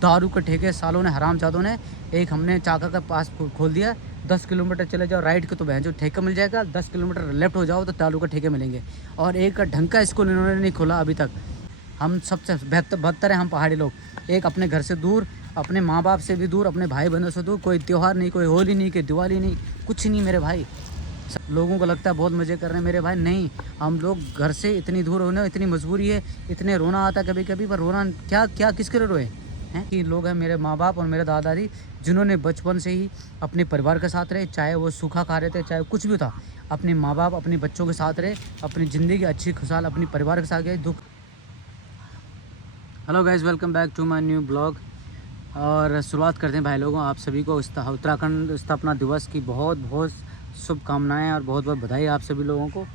दारू के ठेके सालों ने, हरामजादों ने। एक हमने चाका का पास खोल दिया, 10 किलोमीटर चले जाओ राइट के तो बहन जो ठेका मिल जाएगा, 10 किलोमीटर लेफ्ट हो जाओ तो दारू के ठेके मिलेंगे। और एक ढंग का स्कूल इन्होंने नहीं खोला अभी तक। हम सबसे बदतर है हम पहाड़ी लोग। एक अपने घर से दूर, अपने माँ बाप से भी दूर, अपने भाई बहनों से दूर, कोई त्यौहार नहीं, कोई होली नहीं, कोई दिवाली नहीं, कुछ नहीं मेरे भाई। लोगों को लगता है बहुत मज़े कर रहे हैं मेरे भाई, नहीं। हम लोग घर से इतनी दूर होने, इतनी मजबूरी है, इतने रोना आता है कभी कभी, पर रोना क्या क्या किसके लिए रोए हैं। कि लोग हैं मेरे माँ बाप और मेरे दादाजी, जिन्होंने बचपन से ही अपने परिवार के साथ रहे, चाहे वो सूखा खा रहे थे, चाहे कुछ भी था, अपने माँ बाप अपने बच्चों के साथ रहे, अपनी ज़िंदगी अच्छी खुशहाल अपनी परिवार के साथ गए। दुख। Hello guys, welcome back to my new blog. और शुरुआत करते हैं भाई लोगों, आप सभी को उत्तराखंड स्थापना दिवस की बहुत बहुत शुभकामनाएं और बहुत बहुत बधाई आप सभी लोगों को।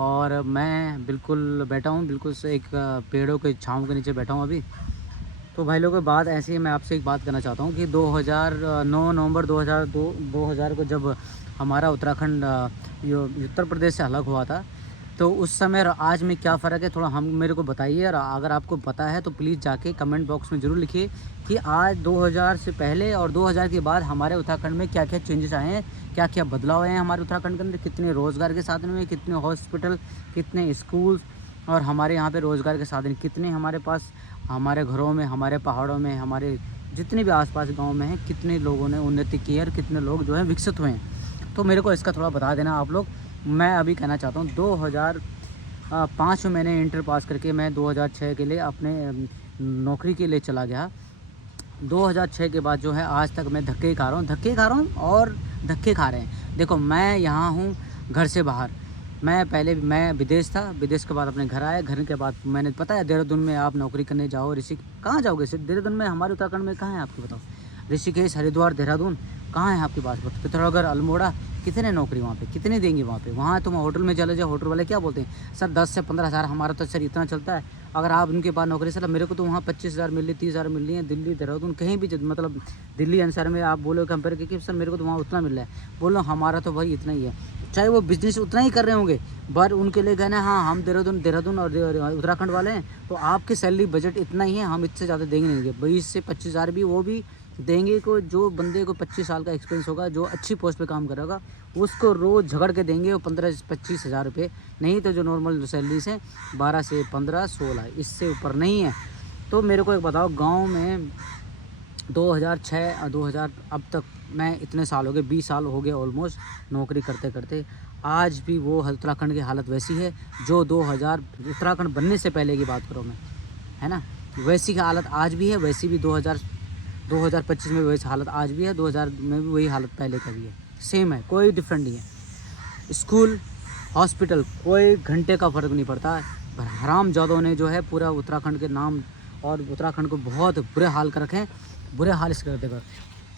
और मैं बिल्कुल बैठा हूँ, बिल्कुल से एक पेड़ों के छाँव के नीचे बैठा हूँ अभी। तो भाई लोगों, बात ऐसी है, मैं आपसे एक बात करना चाहता हूँ कि 2009 नवंबर 2000 को जब हमारा उत्तराखंड उत्तर प्रदेश से अलग हुआ था, तो उस समय और आज में क्या फ़र्क है, थोड़ा हम मेरे को बताइए। और अगर आपको पता है तो प्लीज़ जाके कमेंट बॉक्स में ज़रूर लिखिए कि आज 2000 से पहले और 2000 के बाद हमारे उत्तराखंड में क्या क्या चेंजेस आए हैं, क्या क्या बदलाव आए हैं हमारे उत्तराखंड के अंदर, कितने रोज़गार के साधन हुए, कितने हॉस्पिटल, कितने स्कूल, और हमारे यहाँ पे रोज़गार के साधन कितने हमारे पास, हमारे घरों में, हमारे पहाड़ों में, हमारे जितने भी आसपास गांव में हैं, कितने लोगों ने उन्नति की है और कितने लोग जो हैं विकसित हुए हैं। तो मेरे को इसका थोड़ा बता देना आप लोग। मैं अभी कहना चाहता हूँ 2005 में मैंने इंटर पास करके मैं 2006 के लिए अपने नौकरी के लिए चला गया। 2006 के बाद जो है आज तक मैं धक्के खा रहा हूँ और धक्के खा रहे हैं। देखो, मैं यहाँ हूँ घर से बाहर। मैं विदेश था, विदेश के बाद अपने घर आया, घर के बाद मैंने पता है देहरादून में आप नौकरी करने जाओ, कहाँ जाओगे सिर्फ देहरादून में, हमारे उत्तराखंड में कहाँ है आपको बताओ? ऋषिकेश, हरिद्वार, देहरादून कहाँ है आपके पास? पिथौरागढ़, अल्मोड़ा, कितने नौकरी वहाँ पे, कितने देंगे वहाँ पे? वहाँ तुम होटल में चले जाओ, होटल वाले क्या बोलते हैं, सर 10 से 15 हज़ार, हमारा तो सर इतना चलता है। अगर आप उनके पास नौकरी, सर मेरे को तो वहाँ 25,000 मिल रही, 30,000 मिल रही है। दिल्ली, देहरादून, कहीं भी मतलब दिल्ली एनसीआर में आप बोलो कंपेयर करके, सर मेरे को तो वहाँ उतना मिल रहा है। बोलो हमारा तो भाई इतना ही है। चाहे वो बिजनेस उतना ही कर रहे होंगे, पर उनके लिए कहना हाँ हम देहरादून और उत्तराखंड वाले हैं, तो आपकी सैलरी बजट इतना ही है, हम इससे ज़्यादा देंगे नहीं देंगे। 20 से 25,000 भी वो भी देंगे को, जो बंदे को 25 साल का एक्सपीरियंस होगा, जो अच्छी पोस्ट पे काम करेगा, उसको रोज़ झगड़ के देंगे वो 15 से 25 हज़ार रुपये। नहीं तो जो नॉर्मल सैलरीज है 12 से 15, 16, इससे ऊपर नहीं है। तो मेरे को एक बताओ, गांव में 2006 और 2000 अब तक मैं इतने साल हो गए, 20 साल हो गए ऑलमोस्ट नौकरी करते करते, आज भी वो उत्तराखंड की हालत वैसी है जो 2000 उत्तराखंड बनने से पहले की बात करूँ मैं, है ना, वैसी की हालत आज भी है। वैसी भी 2025 में वैसी हालत आज भी है, 2000 में भी वही हालत पहले का भी है, सेम है, कोई डिफरेंट नहीं है। स्कूल, हॉस्पिटल, कोई घंटे का फ़र्क नहीं पड़ता। हरामजादों ने जो है पूरा उत्तराखंड के नाम और उत्तराखंड को बहुत बुरे हाल कर रखे हैं, बुरे हाल इस कर देकर।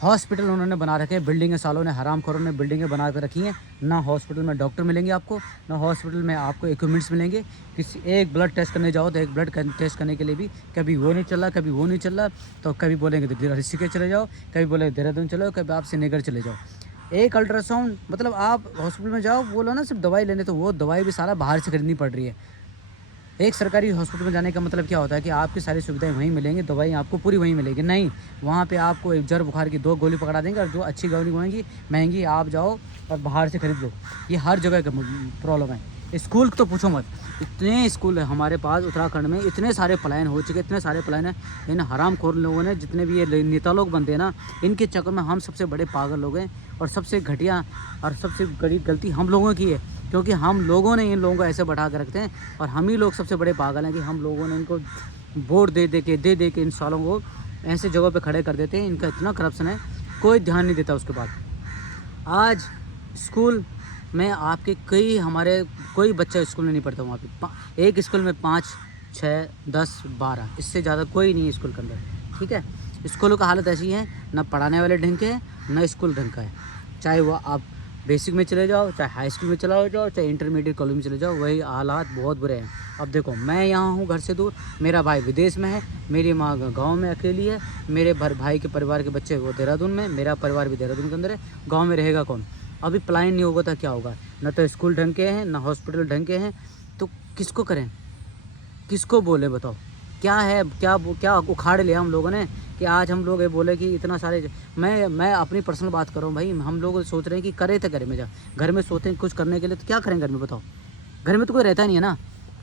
हॉस्पिटल उन्होंने बना रखे हैं, बिल्डिंगें सालों ने, हरामखोरों ने बिल्डिंगें बना कर रखी हैं। ना हॉस्पिटल में डॉक्टर मिलेंगे आपको, ना हॉस्पिटल में आपको इक्विपमेंट्स मिलेंगे। किसी एक ब्लड टेस्ट करने जाओ तो एक ब्लड टेस्ट करने के लिए भी कभी वो नहीं चल रहा, कभी वो नहीं चल रहा, तो कभी बोलेंगे तो ऋषिकेश चले जाओ, कभी बोलेंगे देहरादून चले जाओ, कभी आप श्रीनगर चले जाओ। एक अल्ट्रासाउंड, मतलब आप हॉस्पिटल में जाओ, बोलो ना सिर्फ दवाई लेने, तो वो दवाई भी सारा बाहर से खरीदनी पड़ रही है। एक सरकारी हॉस्पिटल में जाने का मतलब क्या होता है कि आपकी सारी सुविधाएं वहीं मिलेंगी, दवाई आपको पूरी वहीं मिलेगी। नहीं, वहाँ पे आपको एक जड़ बुखार की 2 गोली पकड़ा देंगे, और जो अच्छी गोली होंगी महंगी, आप जाओ और बाहर से खरीद लो। ये हर जगह का प्रॉब्लम है। स्कूल तो पूछो मत, इतने स्कूल है हमारे पास उत्तराखंड में, इतने सारे पलायन हो चुके, इतने सारे पलायन हैं। इन हरामखोर लोगों ने, जितने भी ये नेता लोग बनते हैं ना, इनके चक्कर में हम सबसे बड़े पागल लोग हैं। और सबसे घटिया और सबसे बड़ी गलती हम लोगों की है, क्योंकि हम लोगों ने इन लोगों को ऐसे बैठा कर रखते हैं। और हम ही लोग सबसे बड़े पागल हैं कि हम लोगों ने इनको वोट दे दे के इन सालों को ऐसे जगहों पे खड़े कर देते हैं। इनका इतना करप्शन है, कोई ध्यान नहीं देता उसके बाद। आज स्कूल में आपके हमारे कोई बच्चा स्कूल में नहीं पढ़ता वहाँ पे। एक स्कूल में 5, 6, 10, 12, इससे ज़्यादा कोई नहीं है स्कूल के अंदर, ठीक है। स्कूलों का हालत ऐसी है, ना पढ़ाने वाले ढंग के हैं, ना स्कूल ढंग का है। चाहे वो आप बेसिक में चले जाओ, चाहे हाई स्कूल में चला जाओ, चाहे इंटरमीडिएट कॉलेज में चले जाओ, वही हालात बहुत बुरे हैं। अब देखो, मैं यहाँ हूँ घर से दूर, मेरा भाई विदेश में है, मेरी माँ गांव में अकेली है, मेरे भाई के परिवार के बच्चे वो देहरादून में, मेरा परिवार भी देहरादून के अंदर है। गाँव में रहेगा कौन? अभी पलायन नहीं होगा तो क्या होगा? ना तो स्कूल ढंग के हैं, ना हॉस्पिटल ढंग के हैं, तो किसको करें, किसको बोले बताओ? क्या है, क्या उखाड़ लिया हम लोगों ने कि आज हम लोग ये बोले कि इतना सारे मैं अपनी पर्सनल बात कर रहा हूँ भाई। हम लोग सोच रहे हैं कि करे तो घर में जा, घर में सोते हैं कुछ करने के लिए, तो क्या करें घर में बताओ। घर में तो कोई रहता नहीं है ना,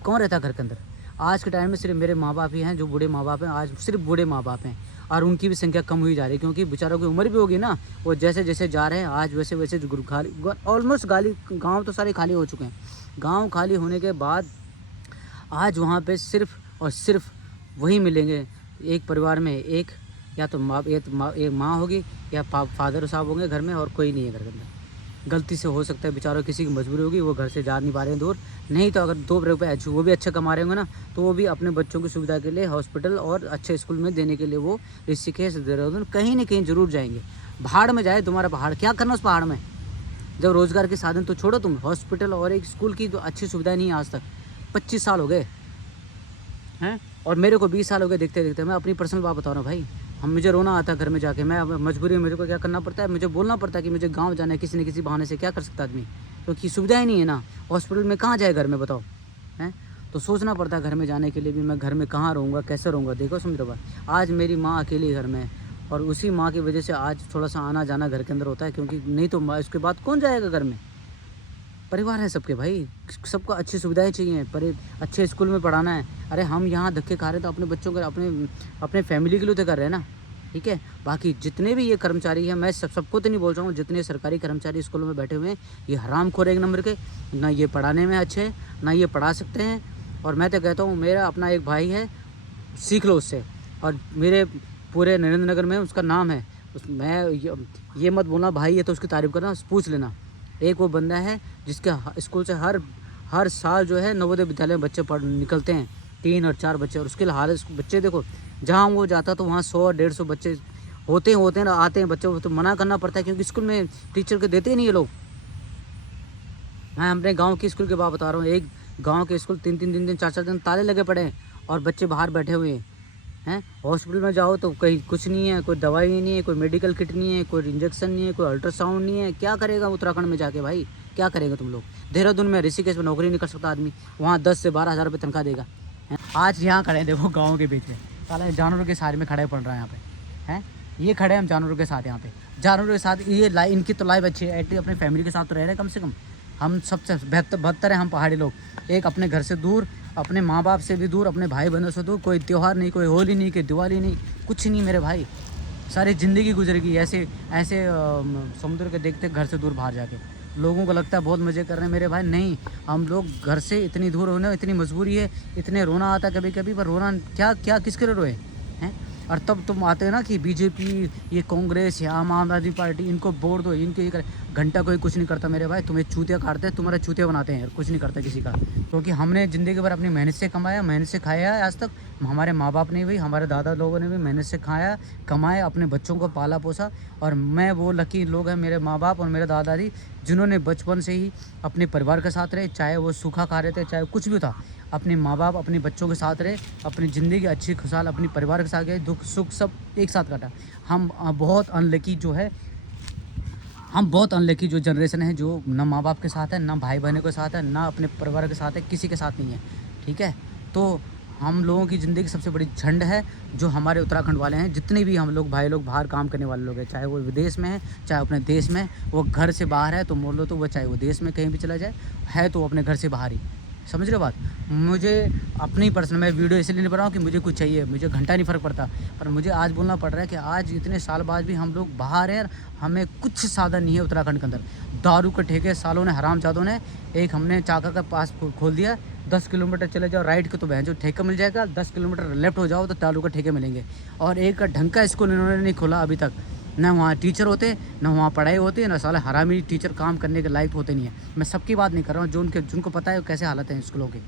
कौन रहता है घर के अंदर। आज के टाइम में सिर्फ मेरे माँ बाप ही हैं जो बूढ़े माँ बाप हैं, आज सिर्फ बूढ़े माँ बाप हैं, और उनकी भी संख्या कम हुई जा रही है क्योंकि बेचारों की उम्र भी होगी ना। वो जैसे जैसे जा रहे हैं आज वैसे वैसे खाली ऑलमोस्ट गाँव तो सारे खाली हो चुके हैं। गाँव खाली होने के बाद आज वहाँ पे सिर्फ और सिर्फ वही मिलेंगे, एक परिवार में एक या तो एक माँ होगी या फादर साहब होंगे घर में, और कोई नहीं है घर के अंदर। गलती से हो सकता है बेचारों किसी की मजबूरी होगी, वो घर से जा नहीं पा रहे हैं दूर, नहीं तो अगर 2 रुपये वो भी अच्छे कमा रहे होंगे ना, तो वो भी अपने बच्चों की सुविधा के लिए हॉस्पिटल और अच्छे स्कूल में देने के लिए वो ऋषिकेश देहरादून कहीं ना कहीं ज़रूर जाएंगे। पहाड़ में जाए, तुम्हारा पहाड़ क्या करना उस पहाड़ में, जब रोज़गार के साधन तो छोड़ो तुम, हॉस्पिटल और एक स्कूल की तो अच्छी सुविधा नहीं है आज तक। 25 साल हो गए हैं, और मेरे को 20 साल हो गए देखते देखते। मैं अपनी पर्सनल बात बता रहा हूँ भाई, मुझे रोना आता है घर में जाके। मैं मजबूरी में मेरे को क्या करना पड़ता है, मुझे बोलना पड़ता है कि मुझे गांव जाना है किसी न किसी बहाने से। क्या कर सकता आदमी, क्योंकि सुविधा ही नहीं है ना, हॉस्पिटल में कहाँ जाए घर में बताओ हैं। तो सोचना पड़ता है घर में जाने के लिए भी, मैं घर में कहाँ रहूँगा कैसे रहूँगा। देखो समझो बात, आज मेरी माँ अकेली घर में है, और उसी माँ की वजह से आज थोड़ा सा आना जाना घर के अंदर होता है, क्योंकि नहीं तो उसके बाद कौन जाएगा घर में। परिवार है सबके भाई, सबको अच्छी सुविधाएं चाहिए, पर अच्छे स्कूल में पढ़ाना है। अरे हम यहाँ धक्के खा रहे हैं तो अपने बच्चों को अपने फैमिली के लिए तो कर रहे हैं ना, ठीक है। बाकी जितने भी ये कर्मचारी हैं, मैं सबको तो नहीं बोल रहा हूँ, जितने सरकारी कर्मचारी स्कूलों में बैठे हुए हैं ये हरामखोर एक नंबर के, ना ये पढ़ाने में अच्छे हैं ना ये पढ़ा सकते हैं। और मैं तो कहता हूँ मेरा अपना एक भाई है, सीख लो उससे। और मेरे पूरे नरेंद्र नगर में उसका नाम है, मैं ये मत बोलना भाई ये तो उसकी तारीफ़ करना, पूछ लेना। एक वो बंदा है जिसके स्कूल से हर साल जो है नवोदय विद्यालय में बच्चे पढ़ निकलते हैं, 3 और 4 बच्चे। और उसके हाल बच्चे देखो, जहाँ वो जाता तो वहाँ 100-150 बच्चे होते हैं ना, आते हैं बच्चों को तो मना करना पड़ता है, क्योंकि स्कूल में टीचर के देते ही नहीं ये लोग। मैं अपने गांव के स्कूल की बात बता रहा हूँ, एक गांव के स्कूल 3-3 दिन 4-4 दिन ताले लगे पड़े हैं और बच्चे बाहर बैठे हुए हैं। हॉस्पिटल में जाओ तो कहीं कुछ नहीं है, कोई दवाई नहीं है, कोई मेडिकल किट नहीं है, कोई इंजेक्शन नहीं है, कोई अल्ट्रासाउंड नहीं है। क्या करेगा उत्तराखंड में जाके भाई, क्या करेगा तुम लोग। देहरादून में ऋषिकेश में नौकरी नहीं कर सकता आदमी, वहाँ 10 से 12 हज़ार रुपये तनख्वाह देगा। आज यहाँ खड़े हैं देखो गाँव के बीच में, साला जानवरों के साथ में खड़े पड़ रहा है यहाँ पे हैं। ये खड़े हैं हम जानवरों के साथ, यहाँ पे जानवरों के साथ। ये इनकी तो लाइफ अच्छी है, अपनी फैमिली के साथ तो रह रहे हैं कम से कम। हम सबसे बदतर है हम पहाड़ी लोग, एक अपने घर से दूर, अपने माँ बाप से भी दूर, अपने भाई बहनों से दूर। कोई त्यौहार नहीं, कोई होली नहीं, कोई दिवाली नहीं, कुछ नहीं मेरे भाई। सारी ज़िंदगी गुजरेगी ऐसे समुद्र के देखते घर से दूर बाहर जाके। लोगों को लगता है बहुत मज़े कर रहे हैं मेरे भाई, नहीं। हम लोग घर से इतनी दूर होने, इतनी मजबूरी है, इतने रोना आता है कभी कभी, पर रोना क्या किसके लिए रोए हैं। और तब तुम आते हैं ना कि बीजेपी, ये कांग्रेस या आम आदमी पार्टी, इनको वोट दो, इनके ये घंटा कोई कुछ नहीं करता मेरे भाई। तुम्हें चूतिया काटते हैं, तुम्हारे चूतिया बनाते हैं, कुछ नहीं करता किसी का। क्योंकि हमने ज़िंदगी भर अपनी मेहनत से कमाया, मेहनत से खाया है आज तक। हमारे माँ बाप ने भी, हमारे दादा लोगों ने भी मेहनत से खाया, कमाया, अपने बच्चों को पाला पोसा। और मैं वो लकी लोग हैं, मेरे माँ बाप और मेरे दादाजी, जिन्होंने बचपन से ही अपने परिवार के साथ रहे, चाहे वो सूखा खा रहे थे चाहे कुछ भी था, अपने माँ बाप अपने बच्चों के साथ रहे, अपनी ज़िंदगी अच्छी खुशहाल अपनी परिवार के साथ गए, दुख सुख सब एक साथ काटा। हम बहुत अनलकी जो जनरेशन है, जो ना माँ बाप के साथ है, ना भाई बहनों के साथ है, ना अपने परिवार के साथ है, किसी के साथ नहीं है, ठीक है। तो हम लोगों की ज़िंदगी सबसे बड़ी झंड है जो हमारे उत्तराखंड वाले हैं। जितने भी हम लोग भाई लोग बाहर काम करने वाले लोग हैं, चाहे वो विदेश में है चाहे अपने देश में, वो घर से बाहर है तो मोड़ लो तो वो, चाहे वो देश में कहीं भी चला जाए है तो अपने घर से बाहर ही। समझ रहे हो बात। मुझे अपनी पर्सनल, मैं वीडियो इसलिए नहीं बना रहा हूँ कि मुझे कुछ चाहिए, मुझे घंटा नहीं फ़र्क पड़ता, पर मुझे आज बोलना पड़ रहा है कि आज इतने साल बाद भी हम लोग बाहर हैं, हमें कुछ साधन नहीं है उत्तराखंड के अंदर। दारू के ठेके सालों ने, हरामजादों ने, एक हमने चाका का पास खोल दिया, 10 किलोमीटर चले जाओ राइट के तो बहन जो ठेका मिल जाएगा, 10 किलोमीटर लेफ्ट हो जाओ तो दारू के ठेके मिलेंगे। और एक ढंग का स्कूल इन्होंने नहीं खोला अभी तक, ना वहाँ टीचर होते, ना वहाँ पढ़ाई होती है, ना साले हरामी टीचर काम करने के लायक होते नहीं है। मैं सबकी बात नहीं कर रहा हूँ, जिनको पता है कैसे हालत है स्कूलों की,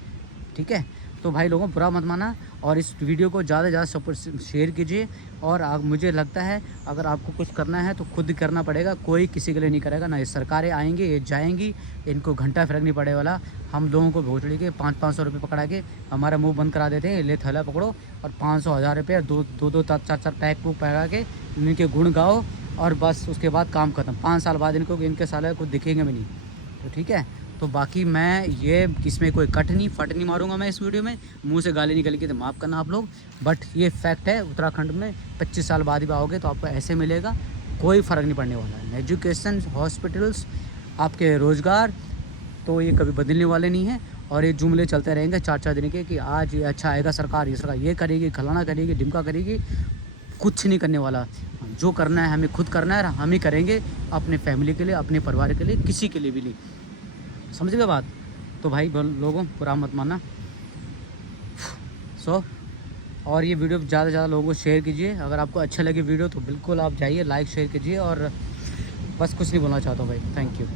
ठीक है। तो भाई लोगों बुरा मत माना, और इस वीडियो को ज़्यादा से ज़्यादा सपोर्ट शेयर कीजिए। और मुझे लगता है अगर आपको कुछ करना है तो खुद करना पड़ेगा, कोई किसी के लिए नहीं करेगा। ना ये सरकारें आएंगी, ये जाएंगी, इनको घंटा फर्क नहीं पड़े वाला। हम लोगों को भोसड़ी के 500-500 रुपये पकड़ा के हमारा मुंह बंद करा देते हैं, ले थैला पकड़ो और 500-1000 रुपये 2-4 पैक पुक पकड़ा के इनके गुण गाओ, और बस उसके बाद काम खत्म। 5 साल बाद इनके साले कुछ दिखेंगे भी नहीं। तो ठीक है, तो बाकी मैं ये इसमें कोई कट नहीं फट नहीं मारूंगा मैं इस वीडियो में, मुंह से गाली निकल गई तो माफ़ करना आप लोग। बट ये फैक्ट है, उत्तराखंड में 25 साल बाद भी आओगे तो आपको ऐसे मिलेगा, कोई फ़र्क नहीं पड़ने वाला है। एजुकेशन, हॉस्पिटल्स, आपके रोज़गार, तो ये कभी बदलने वाले नहीं हैं। और ये जुमले चलते रहेंगे 4-4 दिन के कि आज ये अच्छा आएगा सरकार, ये सरकार ये करेगी, फलाना करेगी, ढिमका करेगी। कुछ नहीं करने वाला। जो करना है हमें खुद करना है, हम ही करेंगे अपने फैमिली के लिए, अपने परिवार के लिए, किसी के लिए भी नहीं। समझ गए बात? तो भाई लोगों बुरा मत मानना। और ये वीडियो ज़्यादा से ज़्यादा लोगों को शेयर कीजिए। अगर आपको अच्छा लगे वीडियो तो बिल्कुल आप जाइए, लाइक शेयर कीजिए। और बस कुछ नहीं बोलना चाहता हूँ भाई, थैंक यू।